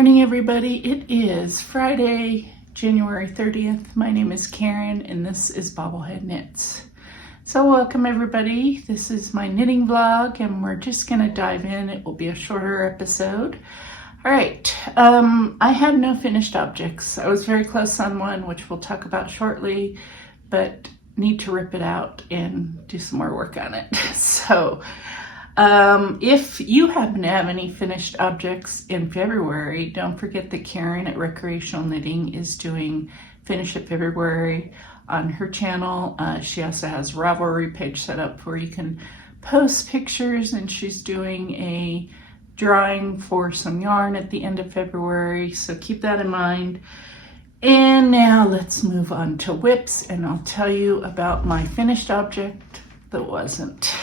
morning, everybody. It is Friday, January 30th. My name is Karen, and this is BobbleHeadKnits. So welcome, everybody. This is my knitting vlog, and we're just going to dive in. It will be a shorter episode. All right. I have no finished objects. I was very close on one, which we'll talk about shortly, but need to rip it out and do some more work on it. So if you happen to have any finished objects in February, don't forget that Karen at Recreational Knitting is doing Finish It February on her channel. She also has a Ravelry page set up where you can post pictures, and she's doing a drawing for some yarn at the end of February, so keep that in mind. And now let's move on to whips, and I'll tell you about my finished object that wasn't.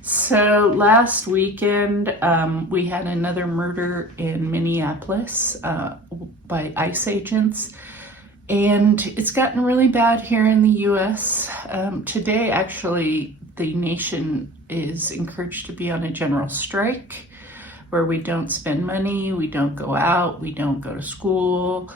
So last weekend, we had another murder in Minneapolis by ICE agents, and it's gotten really bad here in the U.S. Today, actually, the nation is encouraged to be on a general strike where we don't spend money, we don't go out, we don't go to school.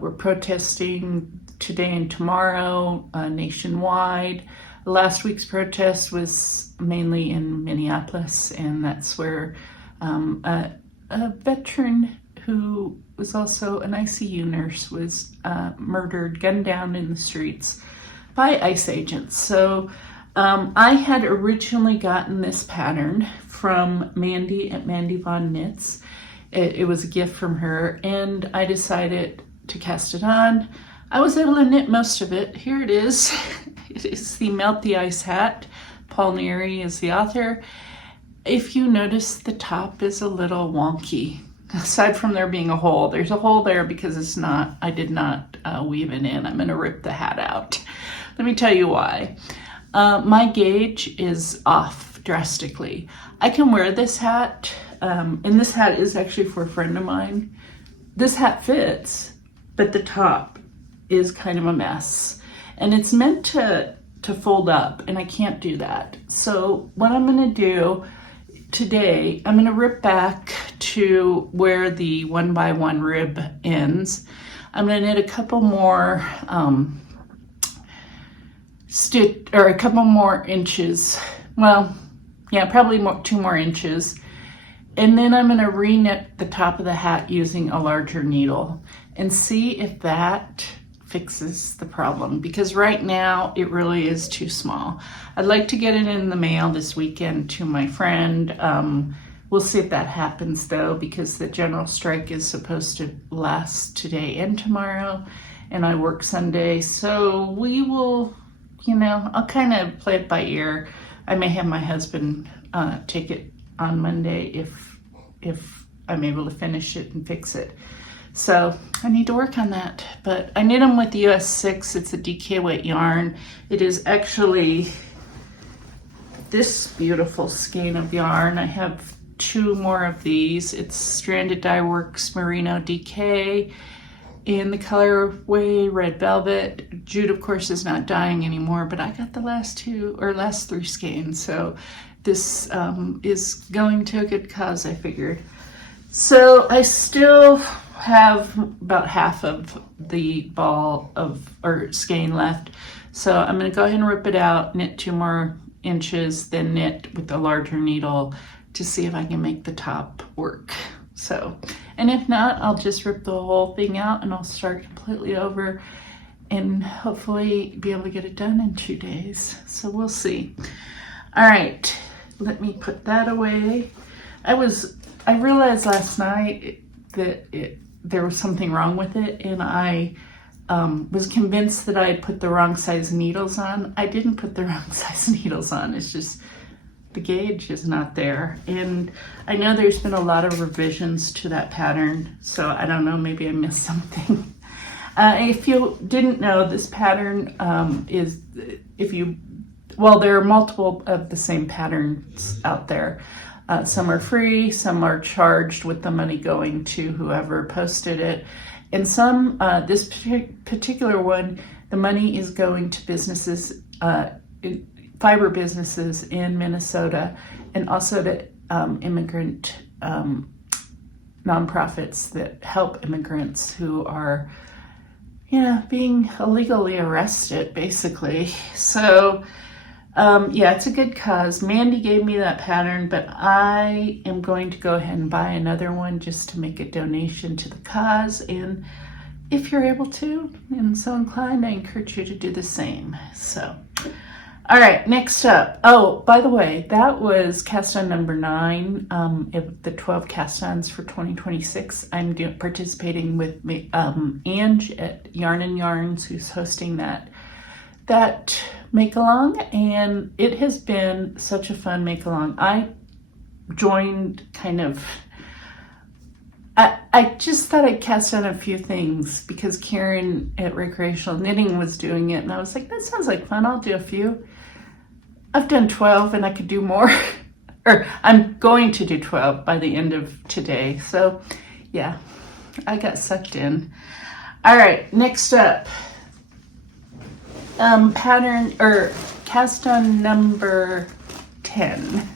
We're protesting today and tomorrow nationwide. Last week's protest was mainly in Minneapolis, and that's where a veteran who was also an ICU nurse was murdered, gunned down in the streets by ICE agents. So I had originally gotten this pattern from Mandy at Mandy Knits. It was a gift from her, and I decided to cast it on. I was able to knit most of it. Here it is. It is the Melt the Ice hat. Paul Neary is the author. If you notice, the top is a little wonky. Aside from there being a hole, there's a hole there because it's not, I did not weave it in. I'm gonna rip the hat out. Let me tell you why. My gauge is off drastically. I can wear this hat, and this hat is actually for a friend of mine. This hat fits, but the top is kind of a mess, and it's meant to fold up, and I can't do that. So what I'm going to do today, I'm going to rip back to where the 1x1 rib ends. I'm going to knit a couple more a couple more inches. Well, yeah, probably 2 more inches. And then I'm going to re-knit the top of the hat using a larger needle and see if that fixes the problem, because right now it really is too small. I'd like to get it in the mail this weekend to my friend. We'll see if that happens though, because the general strike is supposed to last today and tomorrow, and I work Sunday, so we will, I'll kind of play it by ear. I may have my husband take it on Monday if I'm able to finish it and fix it. So I need to work on that, but I knit them with the US 6. It's a DK weight yarn. It is actually this beautiful skein of yarn. I have 2 more of these. It's Stranded Dye Works Merino DK in the colorway Red Velvet. Jude, of course, is not dyeing anymore, but I got the last 3 skeins. So this is going to a good cause, I figured. So I still have about half of the ball or skein left. So I'm going to go ahead and rip it out, knit 2 more inches, then knit with a larger needle to see if I can make the top work. So, and if not, I'll just rip the whole thing out and I'll start completely over and hopefully be able to get it done in 2 days. So we'll see. All right, let me put that away. I realized last night that there was something wrong with it, and I was convinced that I had put the wrong size needles on. I didn't put the wrong size needles on. It's just the gauge is not there. And I know there's been a lot of revisions to that pattern, so I don't know, maybe I missed something. If you didn't know, this pattern there are multiple of the same patterns out there. Some are free, some are charged with the money going to whoever posted it. And some, this particular one, the money is going to businesses, fiber businesses in Minnesota, and also to immigrant nonprofits that help immigrants who are, being illegally arrested, basically. So, it's a good cause. Mandy gave me that pattern, but I am going to go ahead and buy another one just to make a donation to the cause. And if you're able to and so inclined, I encourage you to do the same. So, all right, next up. Oh, by the way, that was cast on number 9, the 12 cast ons for 2026. I'm participating with Ange at Yarn and Yarns, who's hosting that make-along, and it has been such a fun make-along. I joined I just thought I'd cast on a few things because Karen at Recreational Knitting was doing it, and I was like, that sounds like fun, I'll do a few. I've done 12 and I could do more, or I'm going to do 12 by the end of today. So yeah, I got sucked in. All right, next up, cast on number 10.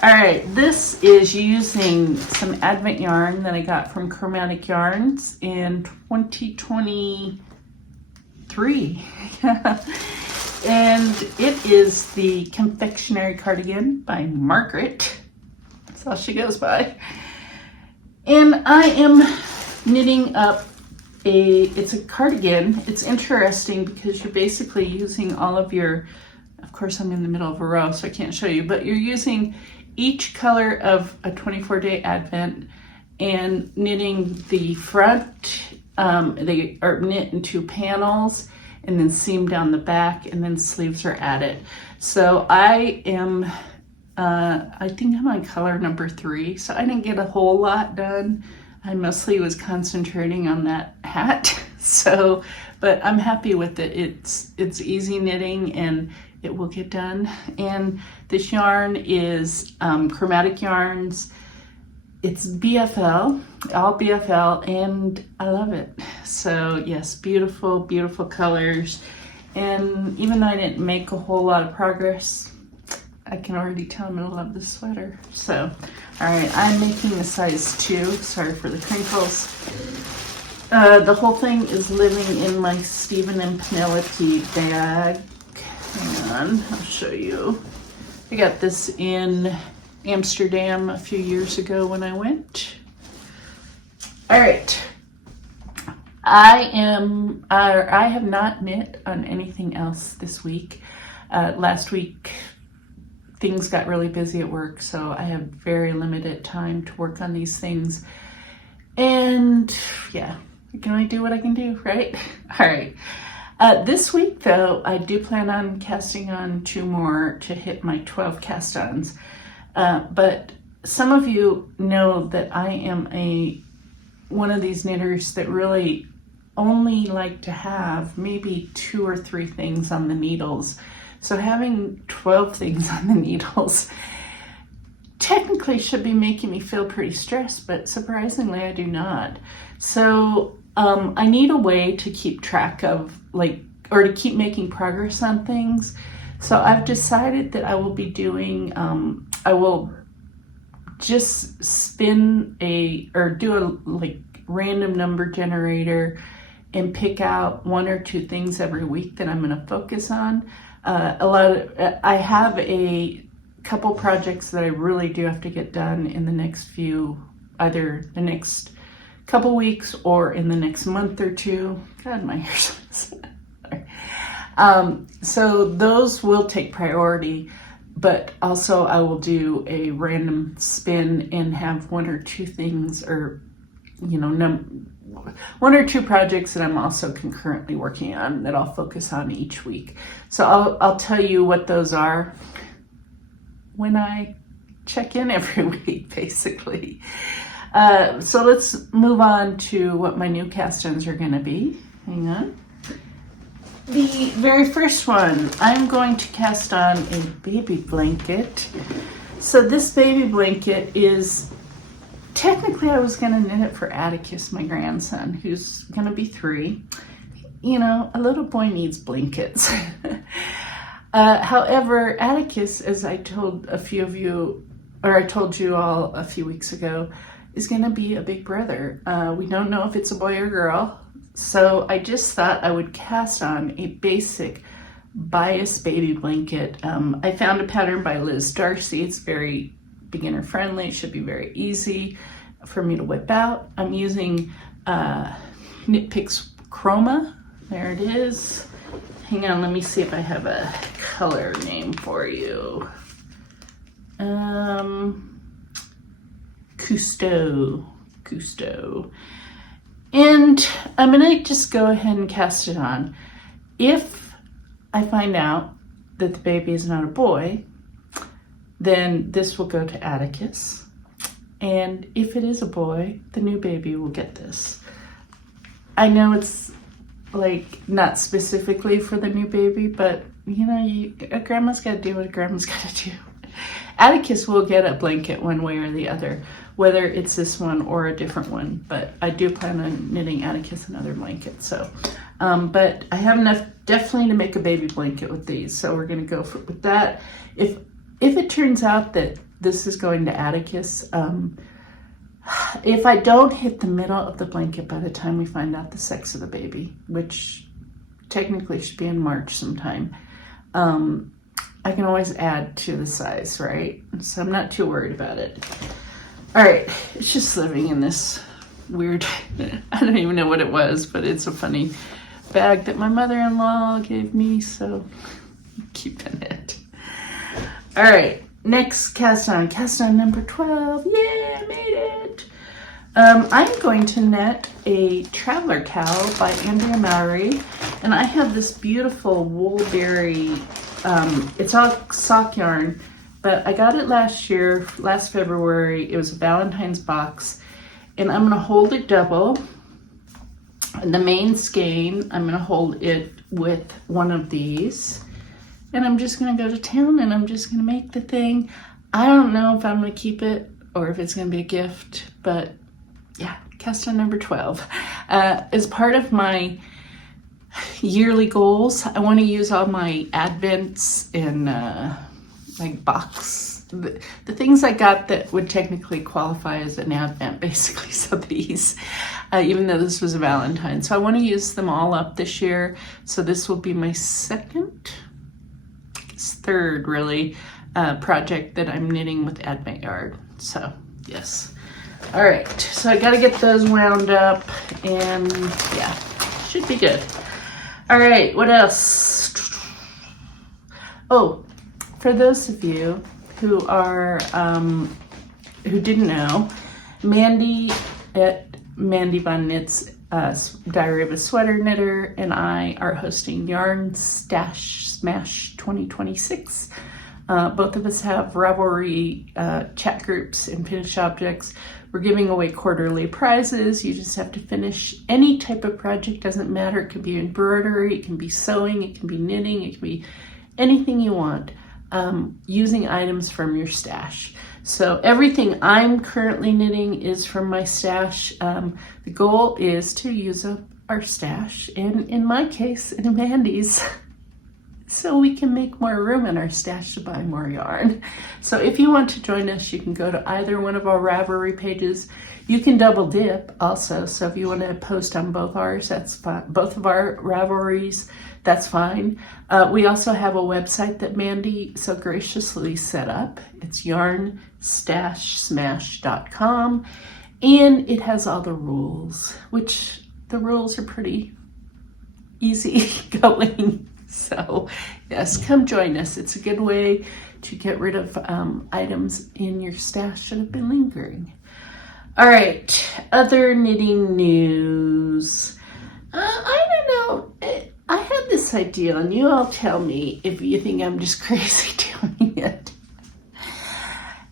All right, this is using some Advent yarn that I got from Chromatic Yarns in 2023. And it is the Confectionery Cardigan by Margaret. That's all she goes by. And I am knitting up it's a cardigan. It's interesting because you're basically using all of of course I'm in the middle of a row so I can't show you, but you're using each color of a 24-day Advent and knitting the front. They are knit in 2 panels and then seam down the back, and then sleeves are added. So I am, I think I'm on color number 3, so I didn't get a whole lot done. I mostly was concentrating on that hat, but I'm happy with it. It's easy knitting and it will get done. And this yarn is Chromatic Yarns. It's BFL, all BFL, and I love it. So yes, beautiful, beautiful colors. And even though I didn't make a whole lot of progress, I can already tell I'm gonna love this sweater. So, all right, I'm making a size 2. Sorry for the crinkles. The whole thing is living in my Stephen and Penelope bag. Hang on, I'll show you. I got this in Amsterdam a few years ago when I went. All right. I have not knit on anything else this week. Last week, things got really busy at work, so I have very limited time to work on these things. And yeah, I can only do what I can do, right? All right. This week, though, I do plan on casting on 2 more to hit my 12 cast-ons. But some of you know that I am one of these knitters that really only like to have maybe 2 or 3 things on the needles. So having 12 things on the needles technically should be making me feel pretty stressed, but surprisingly I do not. So I need a way to keep track of or to keep making progress on things. So I've decided that I will be doing, I will just spin do a random number generator and pick out 1 or 2 things every week that I'm going to focus on. I have a couple projects that I really do have to get done in the next either the next couple weeks or in the next month or 2. God, my hair's so those will take priority, but also I will do a random spin and have 1 or 2 things, or 1 or 2 projects that I'm also concurrently working on that I'll focus on each week. So I'll tell you what those are when I check in every week, basically. So let's move on to what my new cast-ons are going to be. Hang on. The very first one, I'm going to cast on a baby blanket. So this baby blanket is, technically I was going to knit it for Atticus, my grandson, who's going to be 3. A little boy needs blankets. However, Atticus, as I told a few of you, or I told you all a few weeks ago, is going to be a big brother. We don't know if it's a boy or girl. So I just thought I would cast on a basic bias baby blanket. I found a pattern by Liz Darcy. It's very beginner friendly. It should be very easy for me to whip out. I'm using Knit Picks Chroma. There it is. Hang on, let me see if I have a color name for you. Cousteau. And I'm gonna just go ahead and cast it on. If I find out that the baby is not a boy, then this will go to Atticus. And if it is a boy, the new baby will get this. I know it's like not specifically for the new baby, but you know, a grandma's got to do what a grandma's got to do. Atticus will get a blanket one way or the other, whether it's this one or a different one, but I do plan on knitting Atticus another blanket. So, but I have enough definitely to make a baby blanket with these, so we're going to go with that. If it turns out that this is going to Atticus, if I don't hit the middle of the blanket by the time we find out the sex of the baby, which technically should be in March sometime, I can always add to the size, right? So I'm not too worried about it. All right, it's just living in this weird, I don't even know what it was, but it's a funny bag that my mother-in-law gave me, so I'm keeping it. All right. Next cast on number 12. Yeah, I made it. I'm going to knit a Traveler Cow by Andrea Mowry, and I have this beautiful Woolberry, it's all sock yarn, but I got it last February. It was a Valentine's box, and I'm gonna hold it double. And the main skein, I'm gonna hold it with one of these. And I'm just gonna go to town and I'm just gonna make the thing. I don't know if I'm gonna keep it or if it's gonna be a gift, but yeah, cast on number 12. As part of my yearly goals, I wanna use all my advents and like box, the things I got that would technically qualify as an advent, basically, so these, even though this was a Valentine. So I wanna use them all up this year. So this will be my third really project that I'm knitting with Advent Yard. So yes. All right, so I got to get those wound up, and yeah, should be good. All right, what else? Oh, for those of you who are who didn't know, Mandy at Mandy Von Knits, Diary of a Sweater Knitter, and I are hosting Yarn Stash Smash 2026. Both of us have Ravelry chat groups and finished objects. We're giving away quarterly prizes. You just have to finish any type of project, doesn't matter. It can be embroidery, it can be sewing, it can be knitting, it can be anything you want, using items from your stash. So everything I'm currently knitting is from my stash. The goal is to use up our stash, and in my case, in Mandy's, so we can make more room in our stash to buy more yarn. So if you want to join us, you can go to either one of our Ravelry pages. You can double dip also. So if you want to post on both ours, that's fine. Both of our Ravelries, that's fine. We also have a website that Mandy so graciously set up. It's yarnstashsmash.com, and it has all the rules, which the rules are pretty easy going. So yes, come join us. It's a good way to get rid of items in your stash that have been lingering. All right, other knitting news. I don't know. I had this idea, and you all tell me if you think I'm just crazy doing it.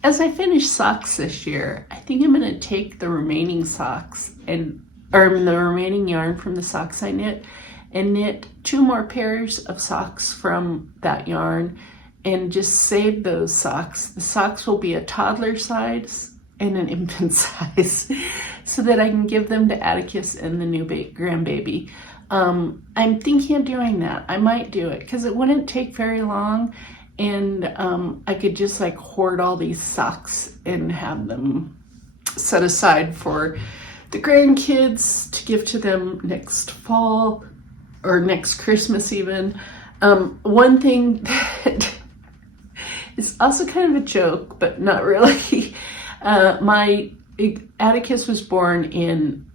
As I finish socks this year, I think I'm going to take the remaining socks or the remaining yarn from the socks I knit and knit 2 more pairs of socks from that yarn and just save those socks. The socks will be a toddler size and an infant size so that I can give them to Atticus and the new grandbaby. I'm thinking of doing that. I might do it because it wouldn't take very long, and I could just like hoard all these socks and have them set aside for the grandkids to give to them next fall or next Christmas even. One thing that is also kind of a joke, but not really. My Atticus was born in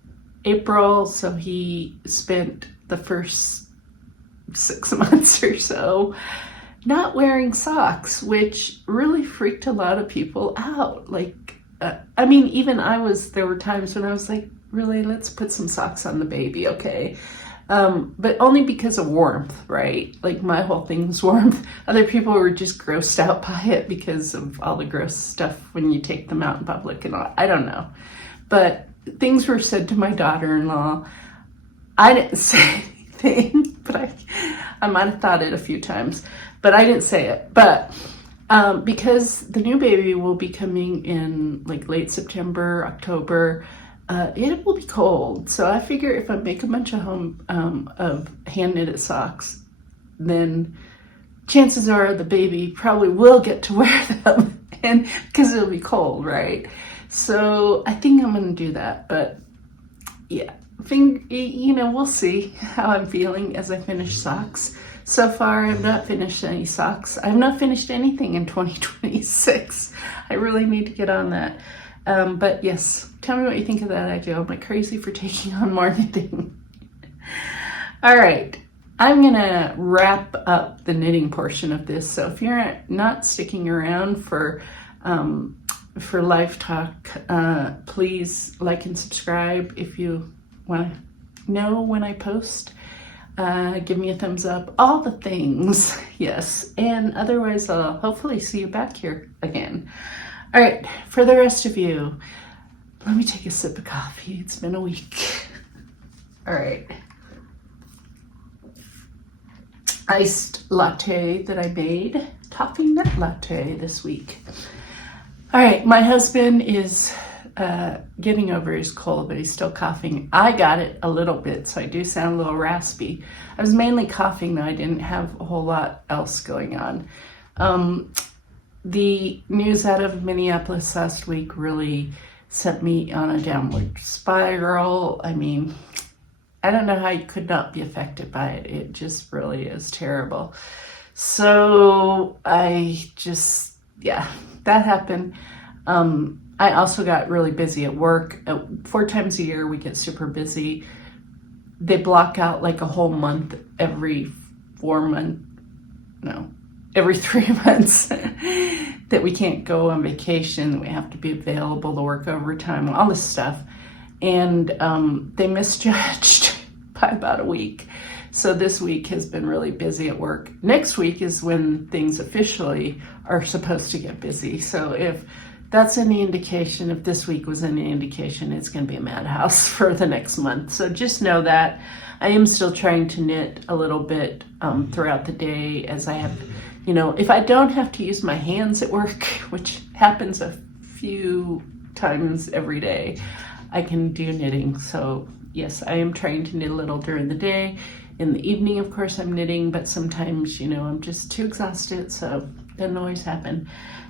April, so he spent the first 6 months or so not wearing socks, which really freaked a lot of people out. Like, I mean, even there were times when I was like, really, let's put some socks on the baby, okay? But only because of warmth, right? Like, my whole thing was warmth. Other people were just grossed out by it because of all the gross stuff when you take them out in public and all. I don't know. But things were said to my daughter-in-law. I didn't say anything, but I might have thought it a few times, but I didn't say it. But because the new baby will be coming in like late September, October, it will be cold. So I figure if I make a bunch of hand knitted socks, then chances are the baby probably will get to wear them, and because it'll be cold, right? So I think I'm gonna do that. But yeah, we'll see how I'm feeling as I finish socks. So far, I've not finished any socks. I've not finished anything in 2026. I really need to get on that. But yes, tell me what you think of that idea. Am I crazy for taking on more knitting? All right, I'm gonna wrap up the knitting portion of this. So if you're not sticking around for Live Talk, please like and subscribe. If you want to know when I post, give me a thumbs up, all the things, yes. And otherwise, I'll hopefully see you back here again. All right, for the rest of you, let me take a sip of coffee. It's been a week. All right. Iced latte that I made, toffee nut latte this week. All right, my husband is getting over his cold, but he's still coughing. I got it a little bit, so I do sound a little raspy. I was mainly coughing, though. I didn't have a whole lot else going on. The news out of Minneapolis last week really sent me on a downward spiral. I mean, I don't know how you could not be affected by it. It just really is terrible. So that happened. I also got really busy at work. 4 times a year, we get super busy. They block out like a whole month every 3 months that we can't go on vacation. We have to be available to work overtime, all this stuff. And they misjudged by about a week. So this week has been really busy at work. Next week is when things officially are supposed to get busy. So if that's any indication, if this week was any indication, it's going to be a madhouse for the next month. So just know that I am still trying to knit a little bit throughout the day, as I have, if I don't have to use my hands at work, which happens a few times every day, I can do knitting. So yes, I am trying to knit a little during the day. In the evening, of course, I'm knitting, but sometimes, I'm just too exhausted, so it doesn't always happen.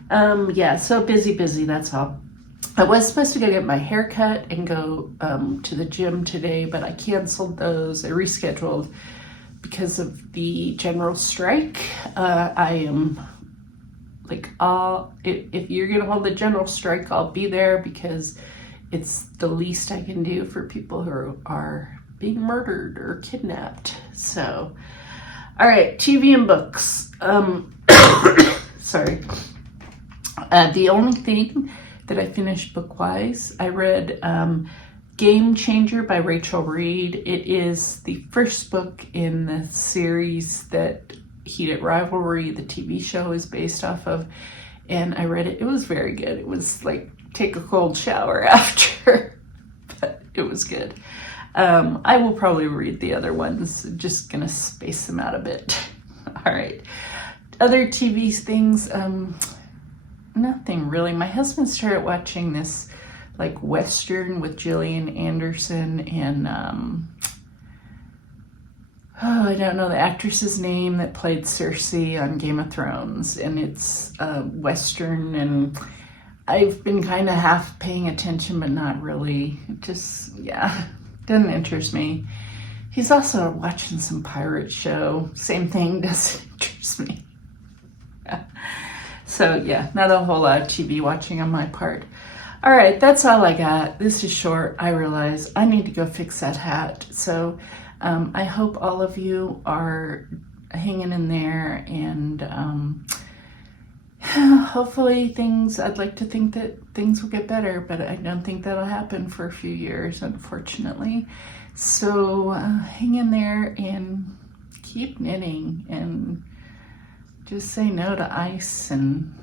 So busy, that's all. I was supposed to go get my hair cut and go to the gym today, but I canceled those. I rescheduled because of the general strike. I am if you're going to hold the general strike, I'll be there because it's the least I can do for people who are being murdered or kidnapped. So, all right, TV and books. Sorry. The only thing that I finished book-wise, I read Game Changer by Rachel Reed. It is the first book in the series that Heated Rivalry, the TV show, is based off of. And I read it. It was very good. It was like take a cold shower after, but it was good. I will probably read the other ones. Just gonna space them out a bit. All right. Other TV things, nothing really. My husband started watching this like Western with Gillian Anderson and I don't know the actress's name that played Cersei on Game of Thrones, and it's Western, and I've been kind of half paying attention, but not really. Just, yeah, doesn't interest me. He's also watching some pirate show. Same thing, doesn't interest me. So yeah, not a whole lot of TV watching on my part. All right, that's all I got. This is short. I realize I need to go fix that hat. So I hope all of you are hanging in there, and hopefully I'd like to think that things will get better, but I don't think that'll happen for a few years, unfortunately. So hang in there and keep knitting, and just say no to ice and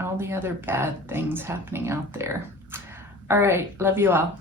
all the other bad things happening out there. All right, love you all.